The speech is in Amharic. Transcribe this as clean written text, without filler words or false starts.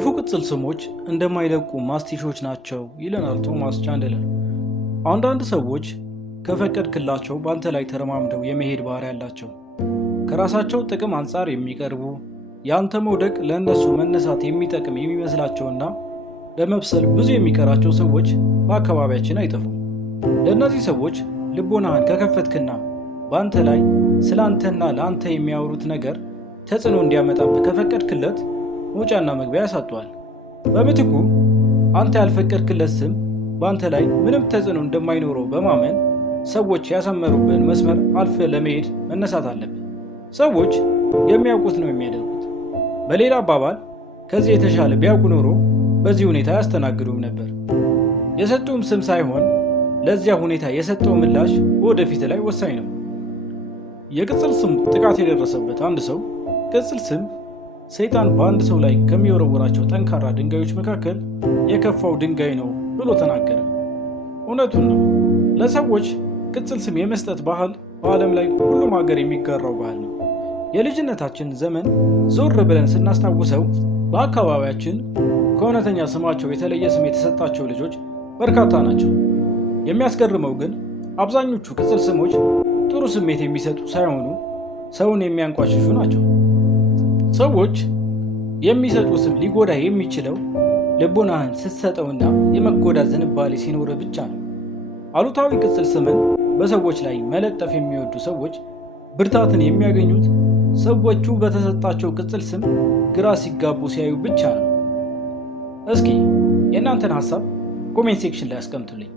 ክፉ ቅጽል ስሞች እንደማይለቁ ማስቲሾች ናቸው ይለናል ቶማስ ቻንድለር። አንዳንድ ሰዎች ከፈቀድክላቸው በአንተ ላይ ተረማምደው የመሄድ ባህሪ ያላቸው፣ ከራሳቸው ጥቅም አንጻር የሚቀርቡ፣ የአንተ መውደቅ ለእነሱ መነሳት የሚጠቅም የሚመስላቸውና ለመብሰል ብዙ የሚቀራቸው ሰዎች በአካባቢያችን አይጠፉም። ለእነዚህ ሰዎች ልቦናህን ከከፈትክና በአንተ ላይ ስለ አንተና ለአንተ የሚያወሩት ነገር ተጽዕኖ እንዲያመጣብህ ከፈቀድክለት መውጫና መግቢያ ያሳጠዋል። በምትኩ አንተ ያልፈቀድክለት ስም በአንተ ላይ ምንም ተጽዕኖ እንደማይኖረው በማመን ሰዎች ያሰመሩብን መስመር አልፈ ለመሄድ መነሳት አለብን። ሰዎች የሚያውቁት ነው የሚያደርጉት። በሌላ አባባል ከዚህ የተሻለ ቢያውቁ ኖሮ በዚህ ሁኔታ ያስተናግዱም ነበር። የሰጡም ስም ሳይሆን ለዚያ ሁኔታ የሰጠው ምላሽ ወደፊት ላይ ወሳኝ ነው። የቅጽል ስም ጥቃት የደረሰበት አንድ ሰው ቅጽል ስም ሰይጣን በአንድ ሰው ላይ ከሚወረወራቸው ጠንካራ ድንጋዮች መካከል የከፋው ድንጋይ ነው ብሎ ተናገረ። እውነቱን ነው። ለሰዎች ቅጽል ስም የመስጠት ባህል በዓለም ላይ ሁሉም ሀገር የሚጋራው ባህል ነው። የልጅነታችን ዘመን ዞር ብለን ስናስታውሰው በአካባቢያችን ከእውነተኛ ስማቸው የተለየ ስም የተሰጣቸው ልጆች በርካታ ናቸው። የሚያስገርመው ግን አብዛኞቹ ቅጽል ስሞች ጥሩ ስሜት የሚሰጡ ሳይሆኑ ሰውን የሚያንቋሽሹ ናቸው። ሰዎች የሚሰጡ ስም ሊጎዳ የሚችለው ልቦናህን ስትሰጠውና የመጎዳት ዝንባሌ ሲኖር ብቻ ነው። አሉታዊ ቅጽል ስምን በሰዎች ላይ መለጠፍ የሚወዱ ሰዎች ብርታትን የሚያገኙት ሰዎቹ በተሰጣቸው ቅጽል ስም ግራ ሲጋቡ ሲያዩ ብቻ ነው። እስኪ የእናንተን ሀሳብ ኮሜንት ሴክሽን ላይ አስቀምጡልኝ።